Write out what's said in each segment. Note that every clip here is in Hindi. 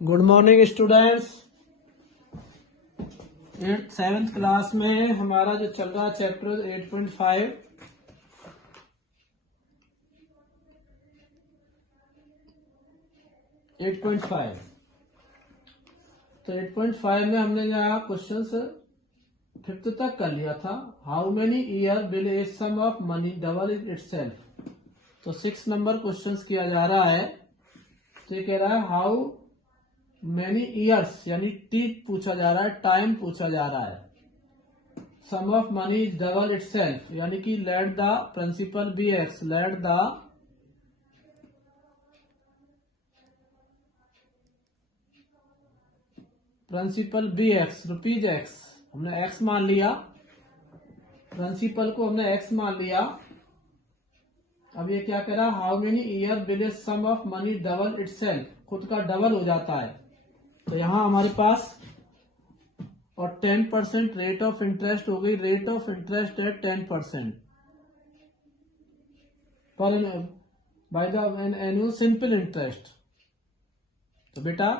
Good morning students. 7th class में हमारा जो चल रहा चैप्टर 8.5 तो 8.5 में हमने यहाँ क्वेश्चंस 5th तक कर लिया था। How many year will a sum of money double itself. तो 6 नंबर क्वेश्चंस किया जा रहा है। तो ये कह रहा है हाउ मैनी ईयर्स यानी टी पूछा जा रहा है, टाइम पूछा जा रहा है। Sum of money is double itself यानी कि let the principal be X, let the principal be X, rupees X. हमने एक्स मान लिया, प्रिंसिपल को हमने एक्स मान लिया। अब ये क्या कह रहा है, how many year will a sum of money double itself, खुद का डबल हो जाता है। तो यहां हमारे पास और 10% रेट ऑफ इंटरेस्ट हो गई। रेट ऑफ इंटरेस्ट है 10% पर by the annual simple interest. तो बेटा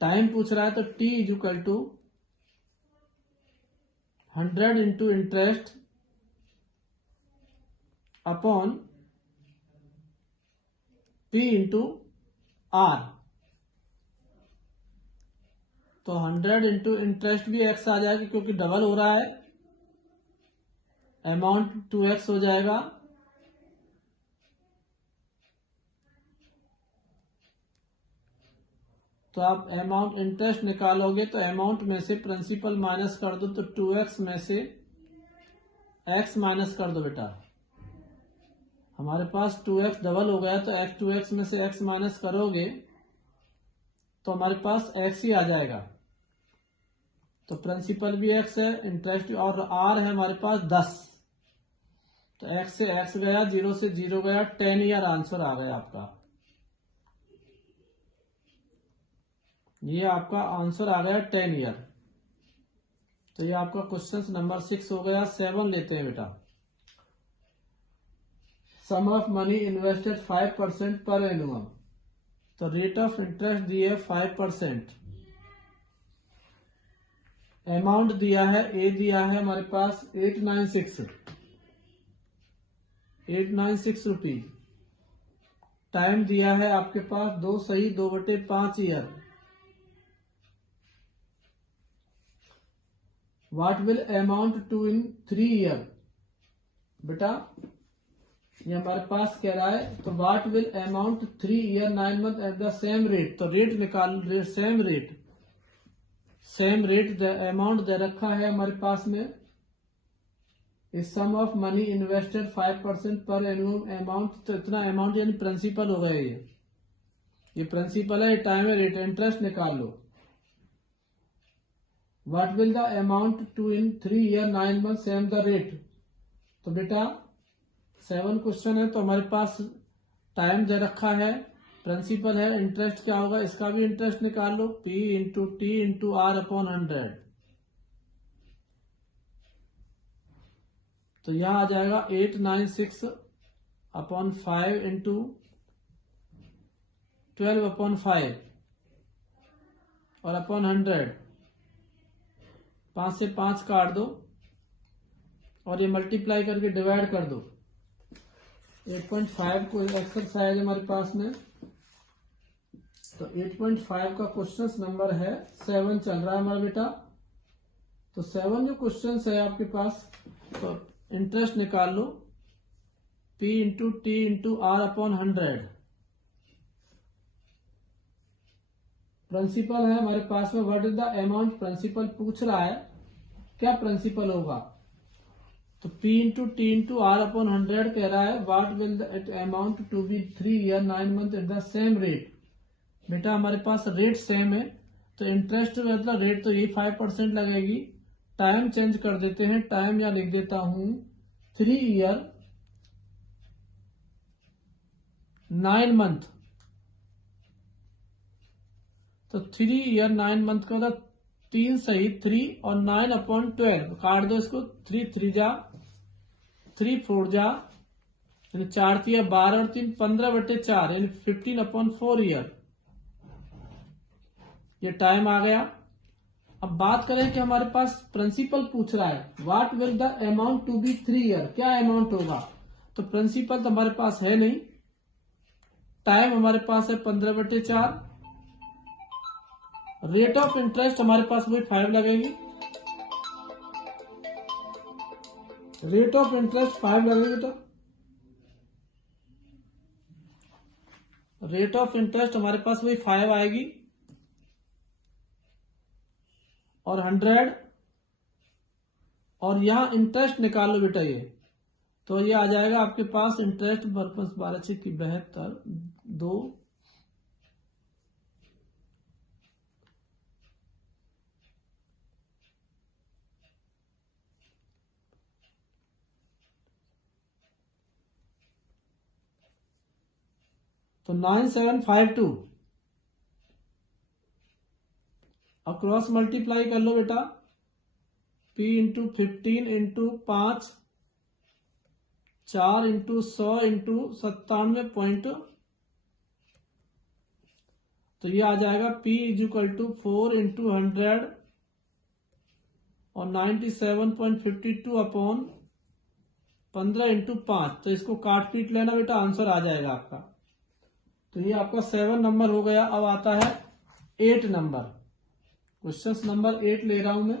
टाइम पूछ रहा है तो T is equal to 100 into interest upon P into R. तो 100 इंटू इंटरेस्ट भी एक्स आ जाएगा क्योंकि डबल हो रहा है, अमाउंट 2x हो जाएगा। तो आप अमाउंट इंटरेस्ट निकालोगे तो अमाउंट में से प्रिंसिपल माइनस कर दो, तो 2x में से x माइनस कर दो बेटा। हमारे पास 2x डबल हो गया तो x 2x में से x माइनस करोगे तो हमारे पास x ही आ जाएगा। तो प्रिंसिपल भी x है, इंटरेस्ट और r है हमारे पास 10। तो x से x गया, 0 से 0 गया, 10 ईयर आंसर आ गया आपका। ये आपका आंसर आ गया 10 ईयर। तो ये आपका क्वेश्चन नंबर 6 हो गया। 7 लेते हैं बेटा। सम ऑफ मनी इन्वेस्टेड 5% पर एनुअम। तो रेट ऑफ इंटरेस्ट दिए 5%, अमाउंट दिया है, ए दिया है हमारे पास 896 रुपीज। टाइम दिया है आपके पास 2 सही 2/5 year. What will amount to in 3 year. बेटा ये हमारे पास कह रहा है तो what will amount 3 year 9 month at the same rate. तो रेट निकाल, सेम रेट अमाउंट दे रखा है हमारे पास में। इस सम ऑफ मनी इन्वेस्टेड 5% पर एनुअल अमाउंट। तो इतना अमाउंट यानी प्रिंसिपल हो गया। ये प्रिंसिपल है, टाइम है, रेट इंटरेस्ट निकाल लो। What will the amount to in 3 year 9 month same the rate. तो बेटा 7 क्वेश्चन है तो हमारे पास टाइम दे रखा है, प्रिंसिपल है, इंटरेस्ट क्या होगा, इसका भी इंटरेस्ट निकाल लो। P into T into R upon 100। तो यहां आ जाएगा 896 अपॉन 5 इंटू 12 अपॉन 5 और अपॉन 100। 5 से 5 काट दो और ये मल्टीप्लाई करके डिवाइड कर दो। 8.5 को एक्सरसाइज हमारे पास में। तो 8.5 का क्वेश्चन नंबर है 7 चल रहा है हमारा बेटा। तो 7 जो क्वेश्चन है आपके पास, तो इंटरेस्ट निकाल लो। P into T into R upon 100। Principal है हमारे पास में। What is the amount, principal पूछ रहा है क्या प्रिंसिपल होगा। तो P into T into R upon 100 कह रहा है what will the amount to be 3 year 9 month at the same rate. बेटा हमारे पास रेट सेम है तो इंटरेस्ट मतलब रेट तो ये 5% लगेगी। टाइम चेंज कर देते हैं, टाइम या लिख देता हूं 3 ईयर 9 मंथ। तो 3 ईयर 9 मंथ का मतलब 3 सही 3 और 9 अपॉन 12 काट दो इसको। 3 3 जा 3 4 जा यानी 4 3 12 और 3 15/4 यानी 15 अपॉन 4 ईयर। ये टाइम आ गया। अब बात करें कि हमारे पास प्रिंसिपल पूछ रहा है, what will the amount to be 3 year, क्या अमाउंट होगा। तो प्रिंसिपल तो हमारे पास है नहीं, टाइम हमारे पास है 15/4, रेट ऑफ इंटरेस्ट हमारे पास वही 5 लगेगी, रेट ऑफ इंटरेस्ट 5 लगेगी, तो रेट ऑफ इंटरेस्ट हमारे पास वही 5 आएगी और 100, और यहां इंटरेस्ट निकालो बेटा ये, तो ये आ जाएगा आपके पास इंटरेस्ट 12×6 = 2, तो 9752 और क्रॉस मल्टीप्लाई कर लो बेटा, P × 15 × 5 4 × 100 × 97 तो ये आ जाएगा P = 4 × 100 और 97.52 अपॉन 15 × 5, तो इसको काट पीट लेना बेटा, आंसर आ जाएगा आपका। तो ये आपका 7 नंबर हो गया। अब आता है 8 नंबर, क्वेश्चन नंबर 8 ले रहा हूं मैं।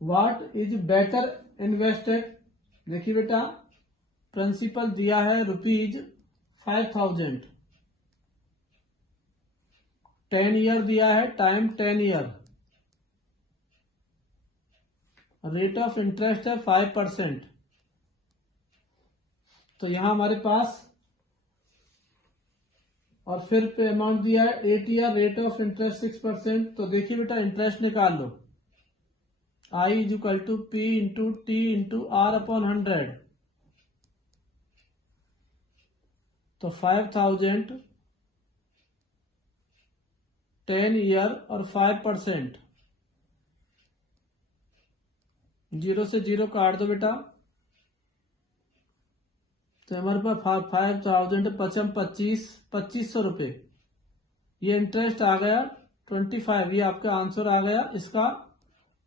व्हाट इज बेटर इन्वेस्टेड, देखिए बेटा प्रिंसिपल दिया है ₹5000, 10 ईयर दिया है, time 10 year, rate of interest है 5%। तो यहां हमारे पास और फिर पे अमाउंट दिया है 8 ईयर, रेट ऑफ इंटरेस्ट 6%। तो देखिए बेटा इंटरेस्ट निकाल लो, I = P × T × R/100, तो 5000 10 ईयर और 5%, 0 से 0 काट दो बेटा, तो हमारे पास 5000 पचम 2500 रुपये, ये इंटरेस्ट आ गया 25, ये आपका आंसर आ गया इसका।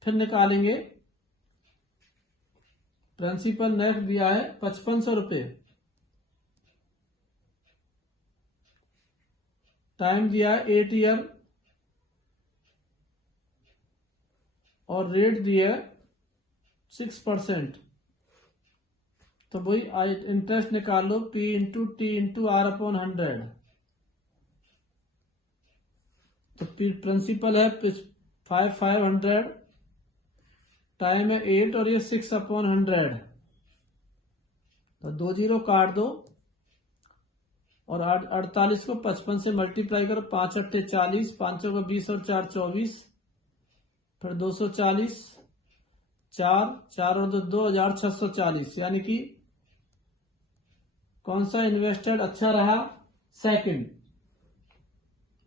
फिर निकालेंगे प्रिंसिपल नेक्स्ट दिया है 5500 रुपये, टाइम दिया है 8 ईयर और रेट दिया है 6%। तो वही इंटरेस्ट निकाल लो, P × T × R/100, तो प्रिंसिपल है 500, टाइम है 8 और ये 6/100, तो 2 0 काट दो और 48 को 55 से मल्टीप्लाई करो, 5 8 40, 5 को 20 और 4 24, फिर 240, 4 और 2 2640, यानी कि कौन सा इन्वेस्टेड अच्छा रहा, second.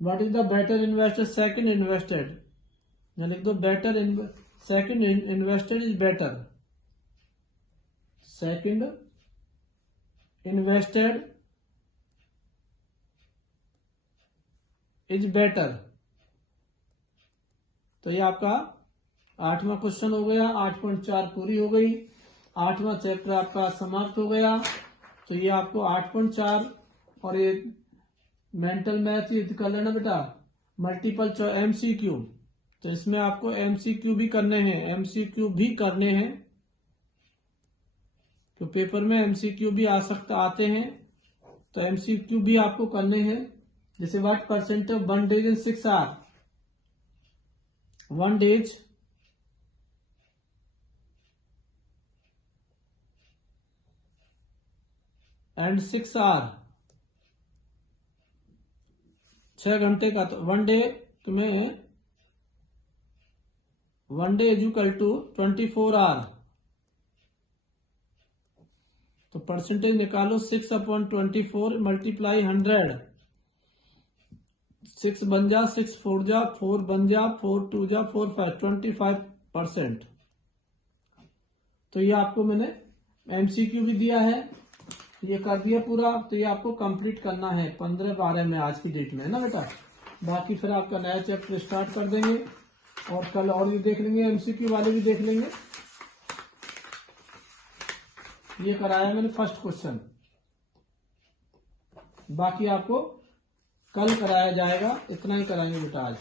What is the better invested, second invested, लिख दो better, second invested is better, second invested is better. तो ये आपका 8वां क्वेश्चन हो गया, 8.4 पूरी हो गई, 8वां चैप्टर आपका समाप्त हो गया। तो ये आपको 8.4 और ये मेंटल मैथ ये कर लेना बेटा, मल्टीपल MCQ, तो इसमें आपको MCQ भी करने हैं, MCQ भी करने हैं, तो पेपर में MCQ भी आते हैं, तो MCQ भी आपको करने हैं। जैसे what % of 1 days in 6 hour, 1 days and 6 hour, 6 घंटे का, तो 1 डे तुम्हें 1 डे = 24 आवर, तो परसेंटेज निकालो, 6/24 मल्टीप्लाई 100, 6 बन जा, 6 4 जा, 4 बन जा, 4 2 जा, 4 5, 25%। तो ये आपको मैंने MCQ भी दिया है ये कर दिया पूरा। तो ये आपको कंप्लीट करना है 15/12 में, आज की डेट में, है ना बेटा। बाकी फिर आपका नया चैप्टर स्टार्ट कर देंगे और कल और भी देख लेंगे, एमसीक्यू वाले भी देख लेंगे। ये कराया मैंने फर्स्ट क्वेश्चन, बाकी आपको कल कराया जाएगा। इतना ही कराएंगे बेटा आज।